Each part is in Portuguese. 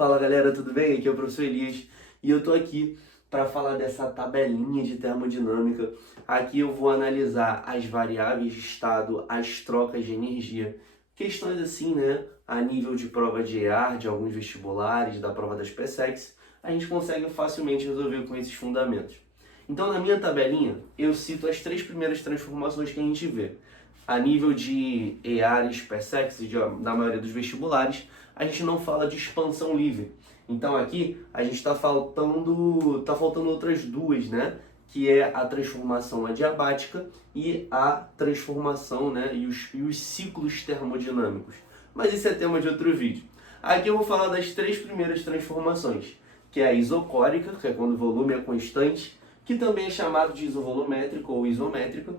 Fala galera, tudo bem? Aqui é o professor Elias e eu tô aqui para falar dessa tabelinha de termodinâmica. Aqui eu vou analisar as variáveis de estado, as trocas de energia, questões assim, né? A nível de prova de EAR, de alguns vestibulares, da prova das PSECs, a gente consegue facilmente resolver com esses fundamentos. Então, na minha tabelinha, eu cito as três primeiras transformações que a gente vê. A nível de EARs, PSECs e da maioria dos vestibulares, a gente não fala de expansão livre. Então aqui a gente está faltando outras duas, né? Que é a transformação adiabática e a transformação, né? E os ciclos termodinâmicos. Mas isso é tema de outro vídeo. Aqui eu vou falar das três primeiras transformações, que é a isocórica, que é quando o volume é constante, que também é chamado de isovolumétrica ou isométrica.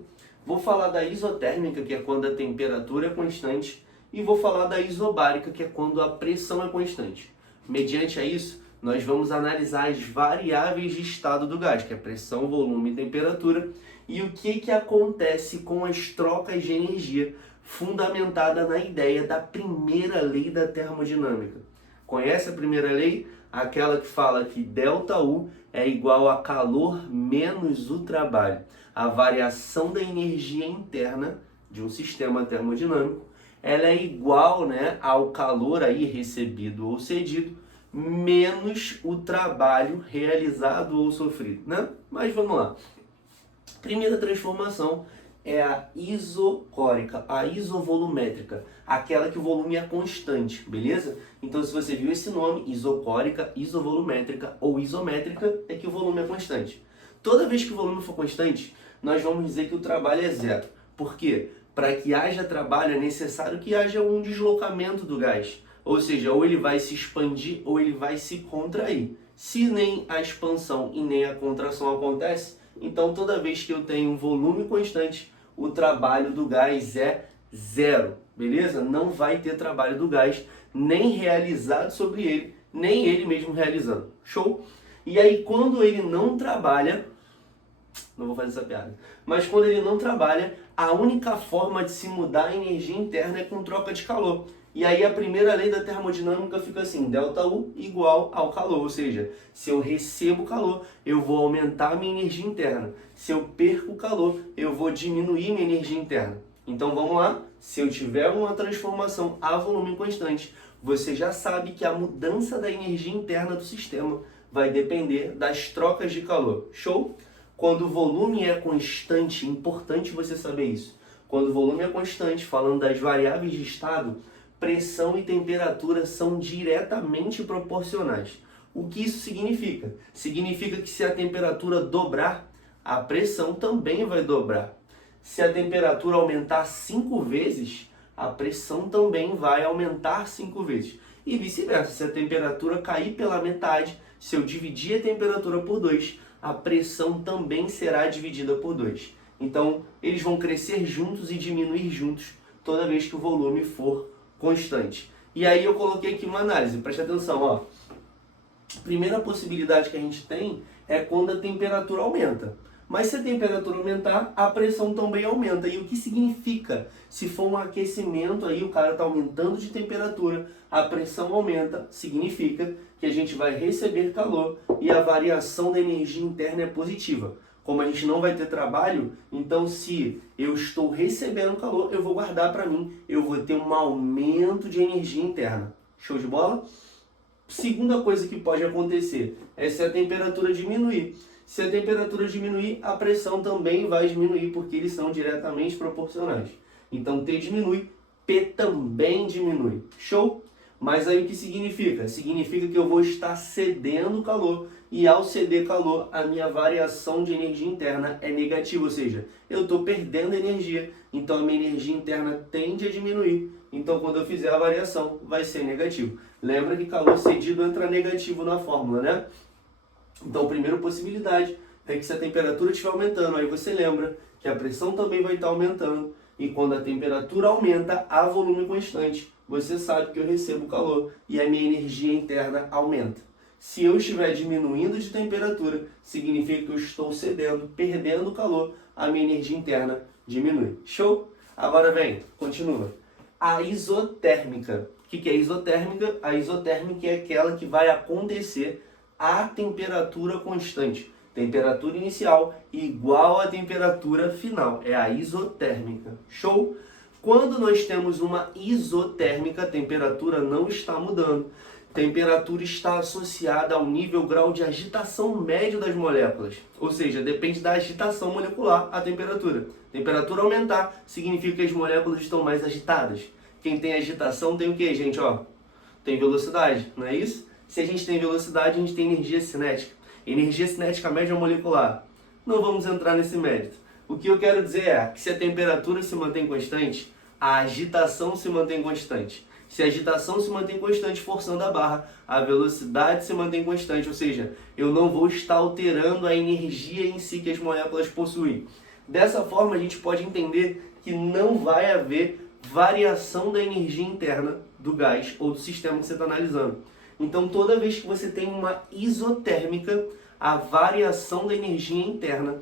Vou falar da isotérmica, que é quando a temperatura é constante, e vou falar da isobárica, que é quando a pressão é constante. Mediante a isso, nós vamos analisar as variáveis de estado do gás, que é pressão, volume e temperatura, e o que acontece com as trocas de energia, fundamentada na ideia da primeira lei da termodinâmica. Conhece a primeira lei? Aquela que fala que ΔU é igual a calor menos o trabalho. A variação da energia interna de um sistema termodinâmico, ela é igual, né, ao calor aí recebido ou cedido, menos o trabalho realizado ou sofrido, né? Mas vamos lá. Primeira transformação é a isocórica, a isovolumétrica, aquela que o volume é constante, beleza? Então, se você viu esse nome, isocórica, isovolumétrica ou isométrica, é que o volume é constante. Toda vez que o volume for constante, nós vamos dizer que o trabalho é zero. Por quê? Para que haja trabalho é necessário que haja um deslocamento do gás. Ou seja, ou ele vai se expandir ou ele vai se contrair. Se nem a expansão e nem a contração acontece, então toda vez que eu tenho um volume constante, o trabalho do gás é zero, beleza? Não vai ter trabalho do gás nem realizado sobre ele, nem ele mesmo realizando. Show? E aí quando ele não trabalha, não vou fazer essa piada, mas quando ele não trabalha, a única forma de se mudar a energia interna é com troca de calor. E aí a primeira lei da termodinâmica fica assim, ΔU igual ao calor, ou seja, se eu recebo calor, eu vou aumentar a minha energia interna. Se eu perco calor, eu vou diminuir minha energia interna. Então vamos lá, se eu tiver uma transformação a volume constante, você já sabe que a mudança da energia interna do sistema vai depender das trocas de calor. Show? Quando o volume é constante, importante você saber isso. Quando o volume é constante, falando das variáveis de estado, pressão e temperatura são diretamente proporcionais. O que isso significa? Significa que se a temperatura dobrar, a pressão também vai dobrar. Se a temperatura aumentar 5 vezes, a pressão também vai aumentar 5 vezes. E vice-versa, se a temperatura cair pela metade, se eu dividir a temperatura por 2, a pressão também será dividida por 2. Então, eles vão crescer juntos e diminuir juntos toda vez que o volume for constante. E aí eu coloquei aqui uma análise, presta atenção, ó. Primeira possibilidade que a gente tem é quando a temperatura aumenta. Mas se a temperatura aumentar, a pressão também aumenta. E o que significa? Se for um aquecimento aí, o cara está aumentando de temperatura, a pressão aumenta, significa que a gente vai receber calor e a variação da energia interna é positiva. Como a gente não vai ter trabalho, então se eu estou recebendo calor, eu vou guardar para mim, eu vou ter um aumento de energia interna. Show de bola? Segunda coisa que pode acontecer é se a temperatura diminuir. Se a temperatura diminuir, a pressão também vai diminuir, porque eles são diretamente proporcionais. Então T diminui, P também diminui. Show? Mas aí o que significa? Significa que eu vou estar cedendo calor, e ao ceder calor, a minha variação de energia interna é negativa, ou seja, eu estou perdendo energia, então a minha energia interna tende a diminuir. Então quando eu fizer a variação, vai ser negativo. Lembra que calor cedido entra negativo na fórmula, né? Então a primeira possibilidade é que se a temperatura estiver aumentando, aí você lembra que a pressão também vai estar aumentando, e quando a temperatura aumenta a volume constante, você sabe que eu recebo calor e a minha energia interna aumenta. Se eu estiver diminuindo de temperatura, significa que eu estou cedendo, perdendo calor, a minha energia interna diminui. Show? Agora vem, continua. A isotérmica, que é isotérmica? A isotérmica é aquela que vai acontecer a temperatura constante. Temperatura inicial igual à temperatura final. É a isotérmica. Show? Quando nós temos uma isotérmica, a temperatura não está mudando. Temperatura está associada ao nível grau de agitação médio das moléculas. Ou seja, depende da agitação molecular a temperatura. Temperatura aumentar significa que as moléculas estão mais agitadas. Quem tem agitação tem o que, gente? Ó, tem velocidade, não é isso? Se a gente tem velocidade, a gente tem energia cinética. Energia cinética média molecular. Não vamos entrar nesse mérito. O que eu quero dizer é que se a temperatura se mantém constante, a agitação se mantém constante. Se a agitação se mantém constante forçando a barra, a velocidade se mantém constante, ou seja, eu não vou estar alterando a energia em si que as moléculas possuem. Dessa forma, a gente pode entender que não vai haver variação da energia interna do gás ou do sistema que você está analisando. Então, toda vez que você tem uma isotérmica, a variação da energia interna,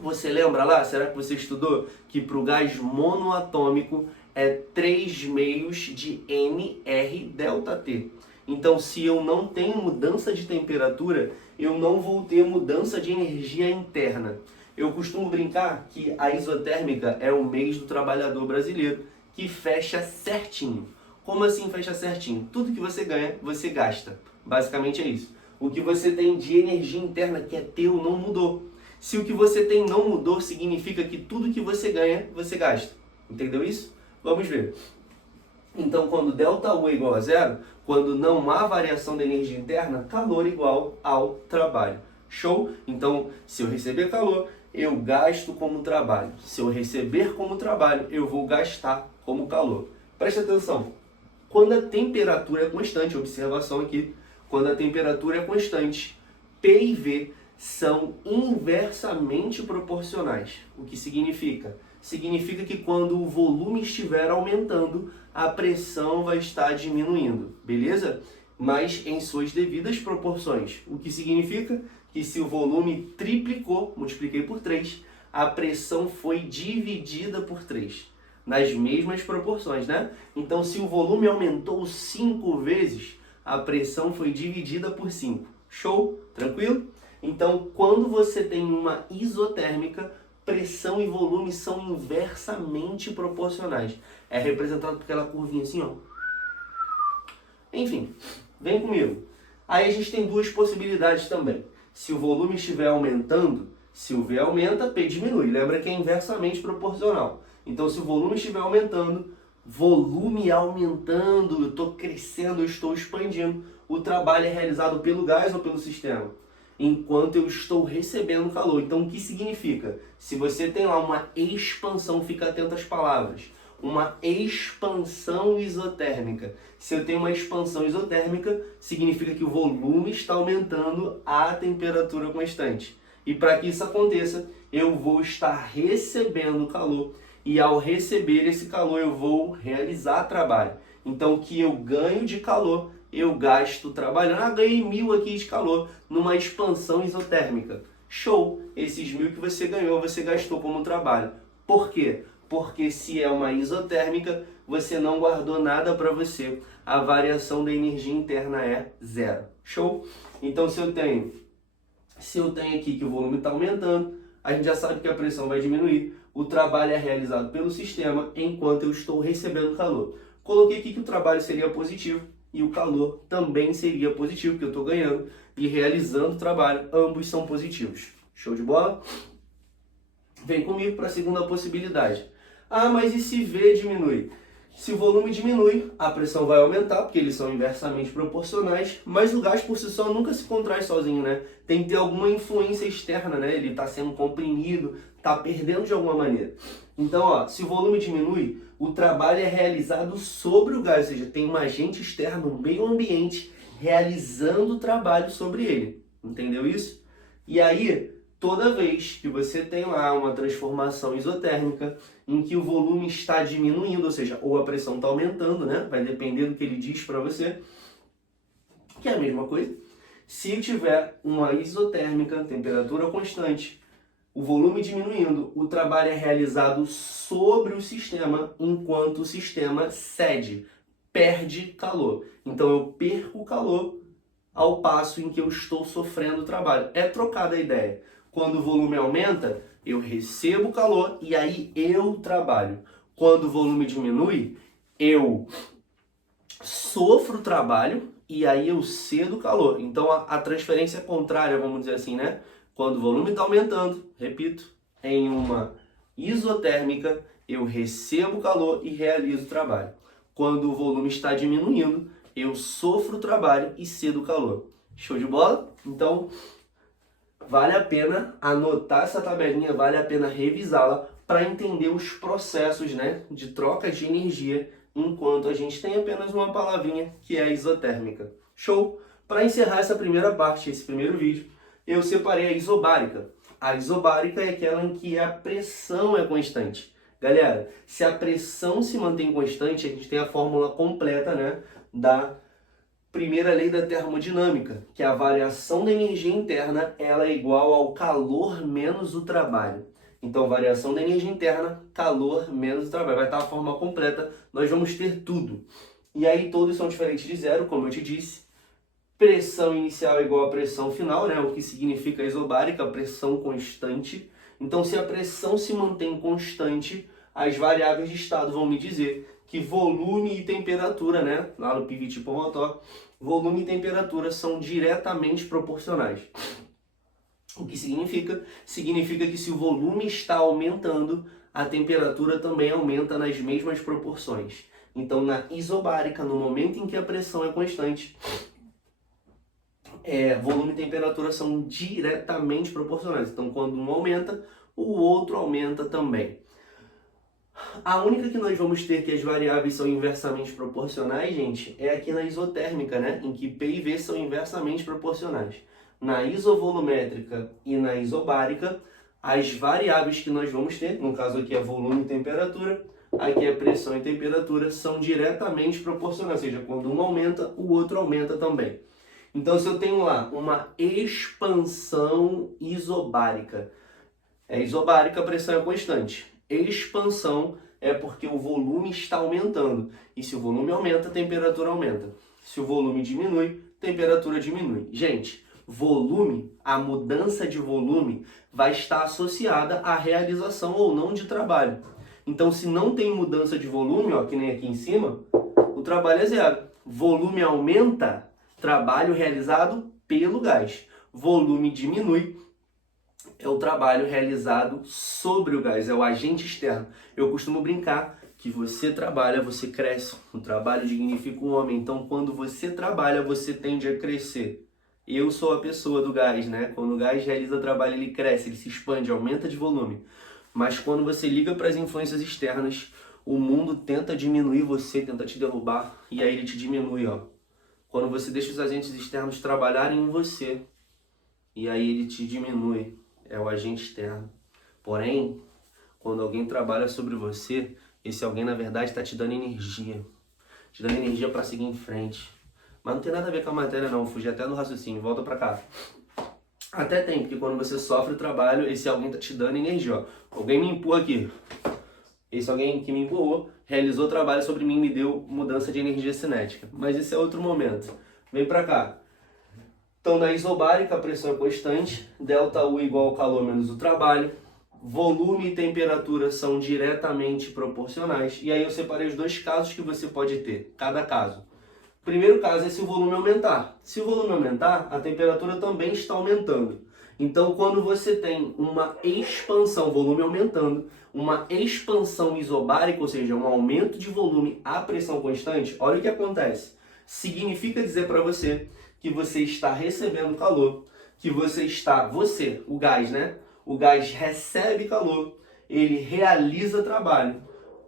você lembra lá, será que você estudou que para o gás monoatômico é 3 meios de nR∆T. Então, se eu não tenho mudança de temperatura, eu não vou ter mudança de energia interna. Eu costumo brincar que a isotérmica é o mês do trabalhador brasileiro, que fecha certinho. Como assim fecha certinho? Tudo que você ganha, você gasta. Basicamente é isso. O que você tem de energia interna que é teu não mudou. Se o que você tem não mudou, significa que tudo que você ganha, você gasta. Entendeu isso? Vamos ver. Então, quando ΔU é igual a zero, quando não há variação da energia interna, calor igual ao trabalho. Show? Então, se eu receber calor, eu gasto como trabalho. Se eu receber como trabalho, eu vou gastar como calor. Preste atenção. Quando a temperatura é constante, observação aqui, quando a temperatura é constante, P e V são inversamente proporcionais. O que significa? Significa que quando o volume estiver aumentando, a pressão vai estar diminuindo, beleza? Mas em suas devidas proporções. O que significa que se o volume triplicou, multipliquei por 3, a pressão foi dividida por 3. Nas mesmas proporções, né? Então, se o volume aumentou 5 vezes, a pressão foi dividida por 5. Show? Tranquilo? Então, quando você tem uma isotérmica, pressão e volume são inversamente proporcionais. É representado por aquela curvinha assim, ó. Enfim, vem comigo. Aí a gente tem duas possibilidades também. Se o volume estiver aumentando, se o V aumenta, P diminui. Lembra que é inversamente proporcional. Então, se o volume estiver aumentando, volume aumentando, eu estou crescendo, eu estou expandindo, o trabalho é realizado pelo gás ou pelo sistema? Enquanto eu estou recebendo calor. Então, o que significa? Se você tem lá uma expansão, fica atento às palavras, uma expansão isotérmica. Se eu tenho uma expansão isotérmica, significa que o volume está aumentando a temperatura constante. E para que isso aconteça, eu vou estar recebendo calor. E ao receber esse calor, eu vou realizar trabalho. Então, o que eu ganho de calor, eu gasto trabalhando. Ah, ganhei 1.000 aqui de calor numa expansão isotérmica. Show! Esses 1.000 que você ganhou, você gastou como trabalho. Por quê? Porque se é uma isotérmica, você não guardou nada para você. A variação da energia interna é zero. Show? Então, se eu tenho aqui que o volume está aumentando, a gente já sabe que a pressão vai diminuir. O trabalho é realizado pelo sistema enquanto eu estou recebendo calor. Coloquei aqui que o trabalho seria positivo e o calor também seria positivo, porque eu estou ganhando e realizando o trabalho. Ambos são positivos. Show de bola? Vem comigo para a segunda possibilidade. Ah, mas e se V diminui? Se o volume diminui, a pressão vai aumentar, porque eles são inversamente proporcionais, mas o gás por si só nunca se contrai sozinho, né? Tem que ter alguma influência externa, né? Ele está sendo comprimido, está perdendo de alguma maneira. Então, ó, se o volume diminui, o trabalho é realizado sobre o gás, ou seja, tem um agente externo, um meio ambiente, realizando o trabalho sobre ele. Entendeu isso? E aí, toda vez que você tem lá uma transformação isotérmica em que o volume está diminuindo, ou seja, ou a pressão está aumentando, né? Vai depender do que ele diz para você, que é a mesma coisa. Se tiver uma isotérmica, temperatura constante, o volume diminuindo, o trabalho é realizado sobre o sistema, enquanto o sistema cede, perde calor. Então eu perco calor ao passo em que eu estou sofrendo o trabalho. É trocada a ideia. Quando o volume aumenta, eu recebo calor e aí eu trabalho. Quando o volume diminui, eu sofro trabalho e aí eu cedo calor. Então a transferência é contrária, vamos dizer assim, né? Quando o volume está aumentando, repito, em uma isotérmica, eu recebo calor e realizo o trabalho. Quando o volume está diminuindo, eu sofro o trabalho e cedo calor. Show de bola? Então, vale a pena anotar essa tabelinha, vale a pena revisá-la para entender os processos, né, de troca de energia, enquanto a gente tem apenas uma palavrinha que é a isotérmica. Show? Para encerrar essa primeira parte, esse primeiro vídeo, eu separei a isobárica. A isobárica é aquela em que a pressão é constante. Galera, se a pressão se mantém constante, a gente tem a fórmula completa, né, da primeira lei da termodinâmica, que a variação da energia interna ela é igual ao calor menos o trabalho. Então, variação da energia interna, calor menos o trabalho. Vai estar a forma completa, nós vamos ter tudo. E aí todos são diferentes de zero, como eu te disse. Pressão inicial é igual à pressão final, né? O que significa isobárica, pressão constante. Então, se a pressão se mantém constante, as variáveis de estado vão me dizer que volume e temperatura, né? Lá no PVT Pomotor, volume e temperatura são diretamente proporcionais. O que significa? Significa que se o volume está aumentando, a temperatura também aumenta nas mesmas proporções. Então, na isobárica, no momento em que a pressão é constante, volume e temperatura são diretamente proporcionais. Então, quando um aumenta, o outro aumenta também. A única que nós vamos ter que as variáveis são inversamente proporcionais, gente, é aqui na isotérmica, né? Em que P e V são inversamente proporcionais. Na isovolumétrica e na isobárica, as variáveis que nós vamos ter, no caso aqui é volume e temperatura, aqui é pressão e temperatura, são diretamente proporcionais, ou seja, quando um aumenta, o outro aumenta também. Então, se eu tenho lá uma expansão isobárica, isobárica, a pressão é constante. Expansão é porque o volume está aumentando. E se o volume aumenta, a temperatura aumenta. Se o volume diminui, a temperatura diminui. Gente, volume, a mudança de volume vai estar associada à realização ou não de trabalho. Então, se não tem mudança de volume, ó, que nem aqui em cima, o trabalho é zero. Volume aumenta, trabalho realizado pelo gás. Volume diminui, é o trabalho realizado sobre o gás, é o agente externo. Eu costumo brincar que você trabalha, você cresce. O trabalho dignifica o homem. Então, quando você trabalha, você tende a crescer. Eu sou a pessoa do gás, né? Quando o gás realiza trabalho, ele cresce, ele se expande, aumenta de volume. Mas quando você liga para as influências externas, o mundo tenta diminuir você, tenta te derrubar, e aí ele te diminui, ó. Quando você deixa os agentes externos trabalharem em você, e aí ele te diminui. É o agente externo. Porém, quando alguém trabalha sobre você, esse alguém na verdade está te dando energia. Te dando energia para seguir em frente. Mas não tem nada a ver com a matéria não, fugi até do raciocínio, volta para cá. Até tem, porque quando você sofre o trabalho, esse alguém está te dando energia. Ó. Alguém me empurra aqui. Esse alguém que me empurrou, realizou o trabalho sobre mim e me deu mudança de energia cinética. Mas esse é outro momento. Vem para cá. Então, na isobárica, a pressão é constante, ΔU igual ao calor menos o trabalho, volume e temperatura são diretamente proporcionais, e aí eu separei os dois casos que você pode ter, cada caso. O primeiro caso é se o volume aumentar. Se o volume aumentar, a temperatura também está aumentando. Então, quando você tem uma expansão, volume aumentando, uma expansão isobárica, ou seja, um aumento de volume à pressão constante, olha o que acontece. Significa dizer para você que você está recebendo calor, que o gás, né? O gás recebe calor, ele realiza trabalho,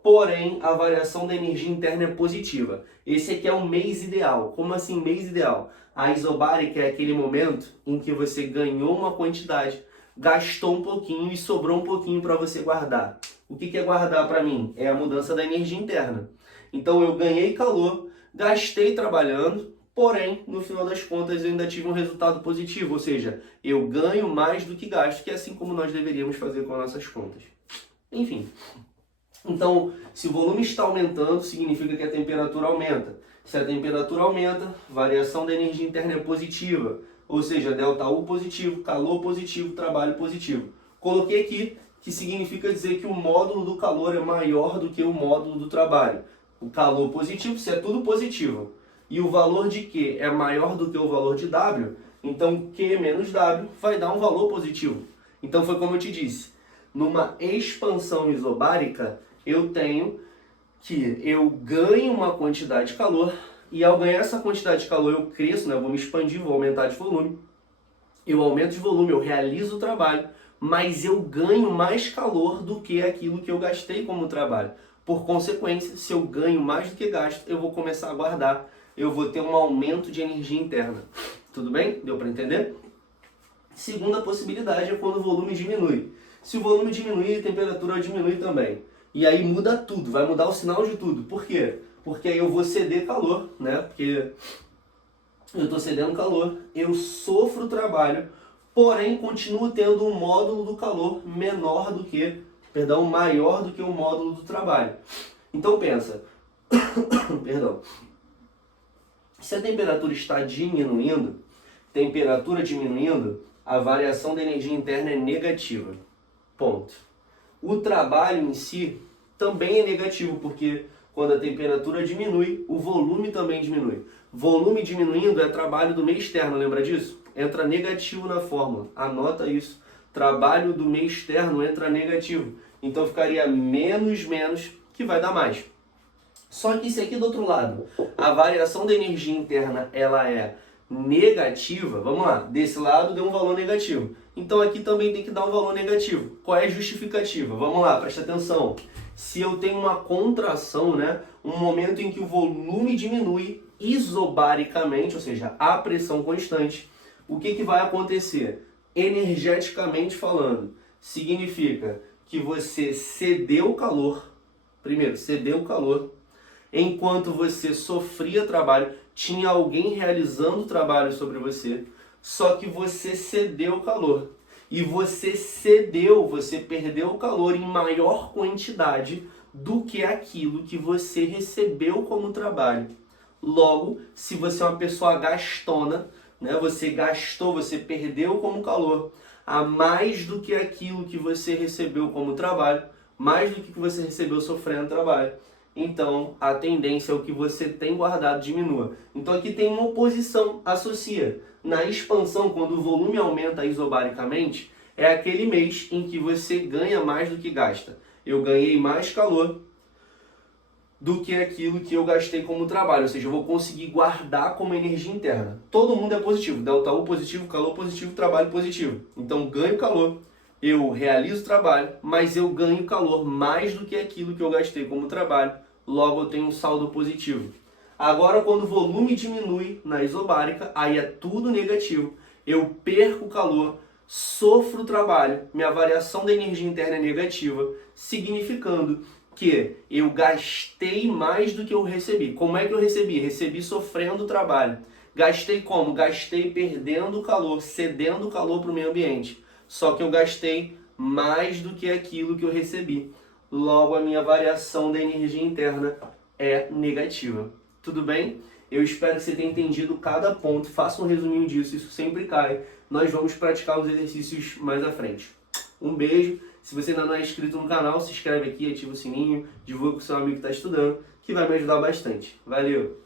porém a variação da energia interna é positiva. Esse aqui é o mês ideal. Como assim mês ideal? A isobárica é aquele momento em que você ganhou uma quantidade, gastou um pouquinho e sobrou um pouquinho para você guardar. O que é guardar para mim? É a mudança da energia interna. Então eu ganhei calor, gastei trabalhando, porém, no final das contas, eu ainda tive um resultado positivo, ou seja, eu ganho mais do que gasto, que é assim como nós deveríamos fazer com as nossas contas. Enfim, Então, se o volume está aumentando, significa que a temperatura aumenta. Se a temperatura aumenta, variação da energia interna é positiva, ou seja, ΔU positivo, calor positivo, trabalho positivo. Coloquei aqui que significa dizer que o módulo do calor é maior do que o módulo do trabalho. O calor positivo, se é tudo positivo, e o valor de Q é maior do que o valor de W, então Q menos W vai dar um valor positivo. Então foi como eu te disse, numa expansão isobárica, eu tenho que eu ganho uma quantidade de calor, e ao ganhar essa quantidade de calor eu cresço, né? Eu vou me expandir, vou aumentar de volume. Eu aumento de volume, eu realizo o trabalho, mas eu ganho mais calor do que aquilo que eu gastei como trabalho. Por consequência, se eu ganho mais do que gasto, eu vou começar a guardar, eu vou ter um aumento de energia interna. Tudo bem? Deu para entender? Segunda possibilidade é quando o volume diminui. Se o volume diminuir, a temperatura diminui também. E aí muda tudo, vai mudar o sinal de tudo. Por quê? Porque aí eu vou ceder calor, né? Porque eu estou cedendo calor, eu sofro trabalho, porém continuo tendo um módulo do calor maior do que o módulo do trabalho. Então pensa, perdão, se a temperatura está diminuindo, a variação da energia interna é negativa. Ponto. O trabalho em si também é negativo, porque quando a temperatura diminui, o volume também diminui. Volume diminuindo é trabalho do meio externo, lembra disso? Entra negativo na fórmula, anota isso. Trabalho do meio externo entra negativo. Então ficaria menos, que vai dar mais. Só que se aqui do outro lado, a variação da energia interna ela é negativa, vamos lá, desse lado deu um valor negativo. Então aqui também tem que dar um valor negativo. Qual é a justificativa? Vamos lá, presta atenção. Se eu tenho uma contração, né, um momento em que o volume diminui isobaricamente, ou seja, a pressão constante, o que vai acontecer? Energeticamente falando, significa que você cedeu calor, primeiro, cedeu calor, enquanto você sofria trabalho, tinha alguém realizando trabalho sobre você, só que você cedeu o calor. E você perdeu o calor em maior quantidade do que aquilo que você recebeu como trabalho. Logo, se você é uma pessoa gastona, né, você perdeu como calor a mais do que aquilo que você recebeu como trabalho, mais do que você recebeu sofrendo trabalho. Então, a tendência é o que você tem guardado diminua. Então, aqui tem uma oposição, associa. Na expansão, quando o volume aumenta isobaricamente, é aquele mês em que você ganha mais do que gasta. Eu ganhei mais calor do que aquilo que eu gastei como trabalho, ou seja, eu vou conseguir guardar como energia interna. Todo mundo é positivo, ΔU positivo, calor positivo, trabalho positivo. Então, ganho calor, eu realizo trabalho, mas eu ganho calor mais do que aquilo que eu gastei como trabalho, logo eu tenho um saldo positivo. Agora, quando o volume diminui na isobárica, aí é tudo negativo, eu perco calor, sofro trabalho, minha variação da energia interna é negativa, significando que eu gastei mais do que eu recebi. Como é que eu recebi? Recebi sofrendo trabalho. Gastei como? Gastei perdendo calor, cedendo calor para o meio ambiente. Só que eu gastei mais do que aquilo que eu recebi. Logo, a minha variação da energia interna é negativa. Tudo bem? Eu espero que você tenha entendido cada ponto. Faça um resuminho disso, isso sempre cai. Nós vamos praticar os exercícios mais à frente. Um beijo. Se você ainda não é inscrito no canal, se inscreve aqui, ativa o sininho, divulga com o seu amigo que está estudando, que vai me ajudar bastante. Valeu!